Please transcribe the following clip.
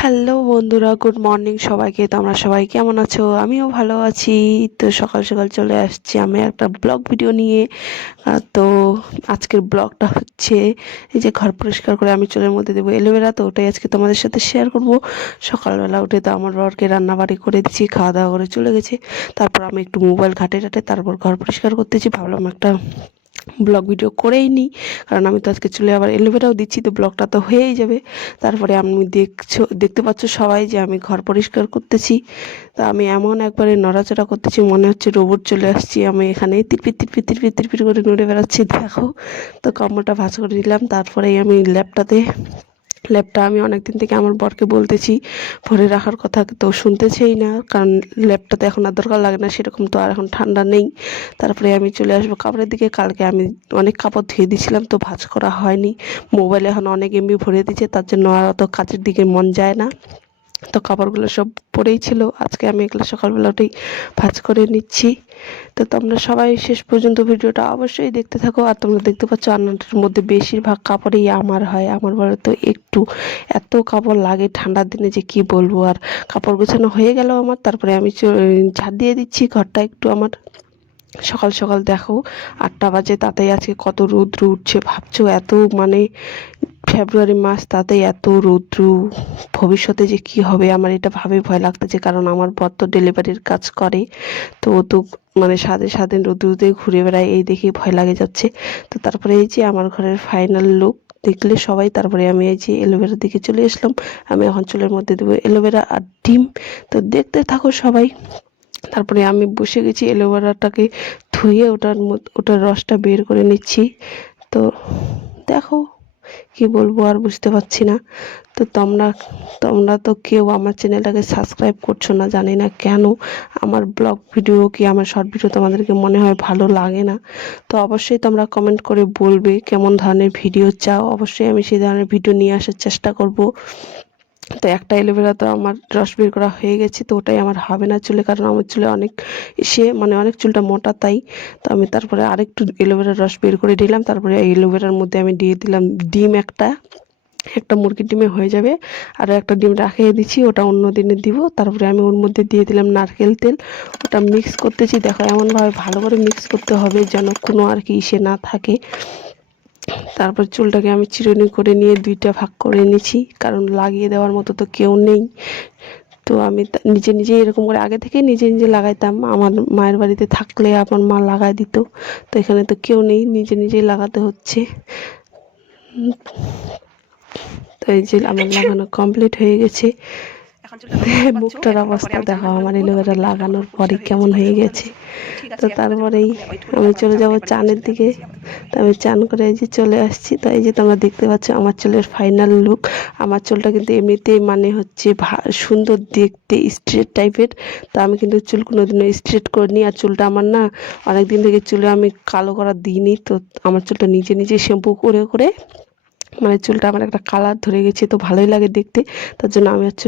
Hello বন্ধুরা, good morning সবাইকে। তোমরা সবাই কেমন আছো? আমিও ভালো আছি। তো সকাল সকাল চলে আসছি আমি একটা ব্লগ ভিডিও নিয়ে। তো আজকের ব্লগটা হচ্ছে এই যে ঘর পরিষ্কার করে আমি চুলের মধ্যে দেবো এলোভেরা, তো ওটাই আজকে তোমাদের সাথে শেয়ার করব। সকালবেলা উঠে তো আমার বরকে রান্নাবাড়ি করে দিচ্ছি, খাওয়া দাওয়া করে চলে গেছে। তারপর আমি একটু মোবাইল ঘাটে ঘাটে তারপর ঘর পরিষ্কার করতেছি। ভাবলাম একটা ব্লগ ভিডিও করেই নিই, কারণ আমি তো আজকে চুলে আবার এলোভেরাও দিচ্ছি, তো ব্লগটা তো হয়েই যাবে। তারপরে আমি দেখতে পাচ্ছ সবাই যে আমি ঘর পরিষ্কার করতেছি। তা আমি এমন একবারে নড়াচড়া করতেছি, মনে হচ্ছে রোবট চলে আসছি। আমি এখানে তিরপির তিরপির তিরপির তিরপির করে নড়ে বেড়াচ্ছি, দেখো। তো কম্বলটা ভাঁজ করে দিলাম। তারপরে আমি ল্যাপটা আমি অনেক দিন থেকে আমার বরকে বলতেছি ভরে রাখার কথা, তো শুনতেছেই না, কারণ ল্যাপটাতে এখন আর দরকার লাগে না, সেরকম তো আর এখন ঠান্ডা নেই। তারপরে আমি চলে আসবো কাপড়ের দিকে। কালকে আমি অনেক কাপড় ধুয়ে দিয়েছিলাম, তো ভাঁজ করা হয়নি। মোবাইলে এখন অনেক এমবি ভরে দিয়েছে, তার জন্য আর অত কাজের দিকে মন যায় না। তো কাপড়গুলো সব পড়েই ছিল, আজকে আমি এগুলো সকালবেলা উঠেই ভাঁজ করে নিচ্ছি। তো তোমরা সবাই শেষ পর্যন্ত ভিডিওটা অবশ্যই দেখতে থাকো। আর তোমরা দেখতে পাচ্ছ আলনাটার মধ্যে বেশিরভাগ কাপড়ই আমার হয়। আমার বলে তো একটু এত কাপড় লাগে ঠান্ডার দিনে যে কি বলবো। আর কাপড় গোছানো হয়ে গেল আমার, তারপরে আমি ঝাড় দিয়ে দিচ্ছি ঘরটা একটু আমার। সকাল সকাল দেখো 8টা বাজে, তাতেই আজকে কত রৌদ্র উঠছে ভাবছো। এত মানে ফেব্রুয়ারি মাস, তাতেই এত রৌদ্র। ভবিষ্যতে যে কি হবে আমার এটা ভাবে ভয় লাগতেছে, কারণ আমার বর তো ডেলিভারির কাজ করে। তো ও তো মানে সাথে সাথে রৌদ্রতে ঘুরে বেড়ায়, এই দেখে ভয় লাগে যাচ্ছে। তো তারপরে এই যে আমার ঘরের ফাইনাল লুক দেখলে সবাই। তারপরে আমি এই যে এলোভেরার দিকে চলে আসলাম। আমি এখন চুলের মধ্যে দেবো এলোভেরা আর ডিম। তো দেখতে থাকো সবাই। তারপরে আমি বসে গেছি এলোভেরাটাকে ধুয়ে ওটার রসটা বের করে নিচ্ছি। তো দেখো কি বলবো আর বুঝতে পারছি না। তো তোমরা তো কেউ আমার চ্যানেলটাকে সাবস্ক্রাইব করছো না, জানি না কেন। আমার ব্লগ ভিডিও কি আমার শর্ট ভিডিও তোমাদেরকে মনে হয় ভালো লাগে না? তো অবশ্যই তোমরা কমেন্ট করে বলবে কেমন ধরনের ভিডিও চাও, অবশ্যই আমি সেই ধরনের ভিডিও নিয়ে আসার চেষ্টা করব। তো একটা এলোভেরা তো আমার রস বের করা হয়ে গেছে, তো ওটাই আমার হবে না চুলে, কারণ আমার চুলে অনেক মানে অনেক চুলটা মোটা, তাই। তো আমি তারপরে আরেকটু এলোভেরার রস বের করে দিলাম। তারপরে এই এলোভেরার মধ্যে আমি দিয়ে দিলাম ডিম একটা। একটা মুরগির ডিমে হয়ে যাবে। আরও একটা ডিম রাখিয়ে দিচ্ছি, ওটা অন্য দিনে দিব। তারপরে আমি ওর মধ্যে দিয়ে দিলাম নারকেল তেল। ওটা মিক্স করতেছি, দেখো এমনভাবে ভালো করে মিক্স করতে হবে যেন কোনো আর কি ইসে না থাকে। তারপর চুলটাকে আমি চিরুনি করে নিয়ে 2টা ভাগ করে নিয়েছি, কারণ লাগিয়ে দেওয়ার মতো তো কেউ নেই। তো আমি নিজে নিজে এরকম করে আগে থেকে নিজে নিজে লাগাইতাম। আমার মায়ের বাড়িতে থাকলে আমার মা লাগাই দিত, তো এখানে তো কেউ নেই, নিজে নিজেই লাগাতে হচ্ছে। তো এই যে আমার লাগানো কমপ্লিট হয়ে গেছে। মুখটার অবস্থা দেখো আমার এলোভেরা লাগানোর পরে কেমন হয়ে গেছে। তো তারপরেই আমি চলে যাব চানের দিকে। তো আমি চান করে এই যে চলে আসছি। তো এই যে তোমরা দেখতে পাচ্ছ আমার চুলের ফাইনাল লুক। আমার চুলটা কিন্তু এমনিতেই মানে হচ্ছে সুন্দর দেখতে, স্ট্রেট টাইপের। তো আমি কিন্তু চুল কোনোদিনও স্ট্রেট করিনি। আর চুলটা আমার না অনেক দিন থেকে চুলে আমি কালো করা দিইনি। তো আমার চুলটা নিজে নিজে শ্যাম্পু করে করে মানে চুলটা আমার একটা কালার ধরে গেছে, তো ভালোই লাগে দেখতে। তার জন্য আমি হচ্ছে